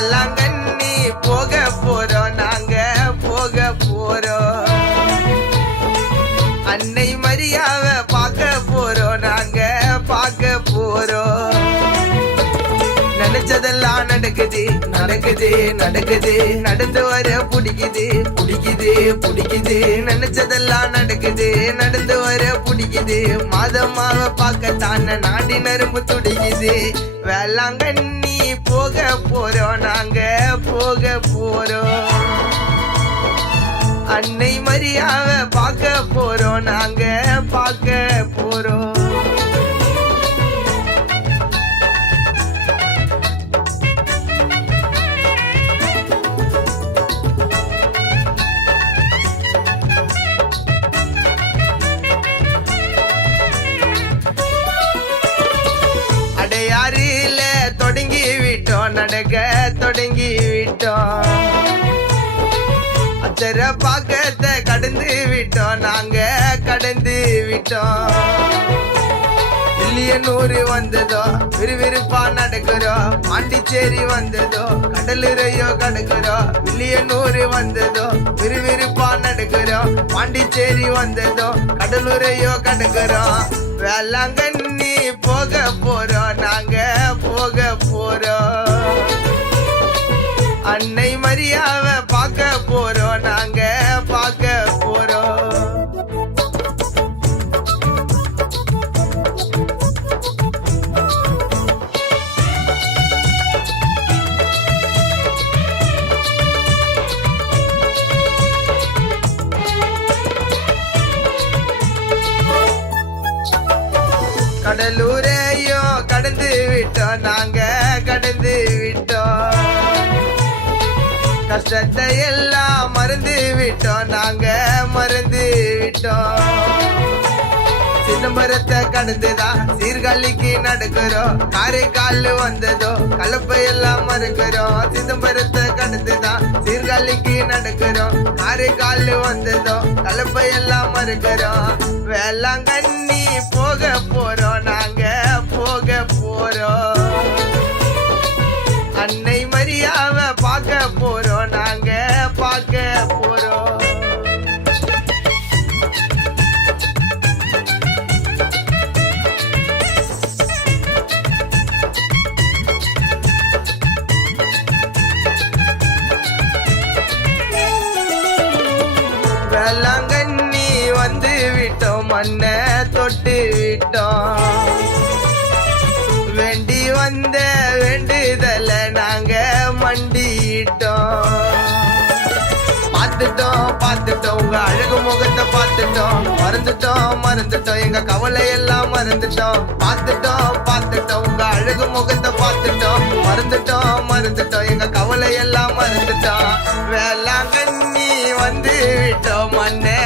வேளாங்கண்ணி போக போறோம், நாங்க போக போறோம். அன்னை மரியாவ பார்க்க போறோம், நாங்க பார்க்க போறோம். நினைச்சதெல்லாம் நடக்குது நடக்குது நடக்குது, நடந்து வர பிடிக்குது பிடிக்குது பிடிக்குது. நினைச்சதெல்லாம் நடக்குது நடந்து வர பிடிக்குது, மாதமாவ பார்க்கத்தான் நாடி நரம்பு துடிக்குது. வேளாங்கண்ணி போக போறோம், நாங்க போக போறோம். அன்னை மரியாவ பார்க்க போறோம், நாங்க பார்க்க போறோம். அடையாறில தொடங்கி விட்டோம், நடக்க தொடங்கி விட்டோம். அச்சர பாக்கத்தை கடந்து விட்டோம், நாங்க கடந்து விட்டோம். வில்லியனூர் வந்ததோ விறுவிறுப்பா நடக்கிறோம், பாண்டிச்சேரி வந்ததோ கடலுரையோ கடக்கிறோம். வில்லியனூர் வந்ததோ விறுவிறுப்பா நடக்கிறோம், பாண்டிச்சேரி வந்ததோ கடலுரையோ கடக்கிறோம். வேளாங்கண்ணி போக போறோம், நாங்க போக போறோம். அன்னை மரியாவ பார்க்க போறோம், நாங்க பார்க்க போறோம். கடலூரையோ கடந்து விட்டோம், நாங்க கடந்து விட்டோம். கஷ்டத்தை எல்லாம் மறந்து விட்டோம், நாங்க மறந்து விட்டோம். சிதம்பரத்தை கடந்துதான் சீர்காழிக்கு நடக்கிறோம், காரைக்கால் வந்ததோ கலப்பையெல்லாம் மறக்கிறோம். சிதம்பரத்தை கடந்துதான் சீர்காழிக்கு நடக்கிறோம், காரைக்கால் வந்ததோ கலப்பையெல்லாம் மறக்கிறோம். வேளாங்கண்ணி போக போறோம், நாங்க போக போறோம். அன்னை மரியாவ பார்க்க போறோம், நாங்க பார்க்க போறோம். வேளாங்கண்ணி வந்து விட்டோம், மண்ணை தொட்டு விட்டோம். வேண்டி வந்த வேண்டுதல நாங்க மண்டிட்டோம். பார்த்துட்டோம் பார்த்துட்டோம் உங்க அழகு முகத்தை பார்த்துட்டோம், மறந்துட்டோம் மறந்துட்டோம் எங்க கவலை எல்லாம் மறந்துட்டோம். பார்த்துட்டோம் பார்த்துட்டோம் உங்க அழகு முகத்தை பார்த்துட்டோம், மறந்துட்டோம் மறந்துட்டோம் எங்க கவலை எல்லாம் மறந்துட்டோம். வேளாங்கண்ணி வந்து விட்டோம், மண்ணே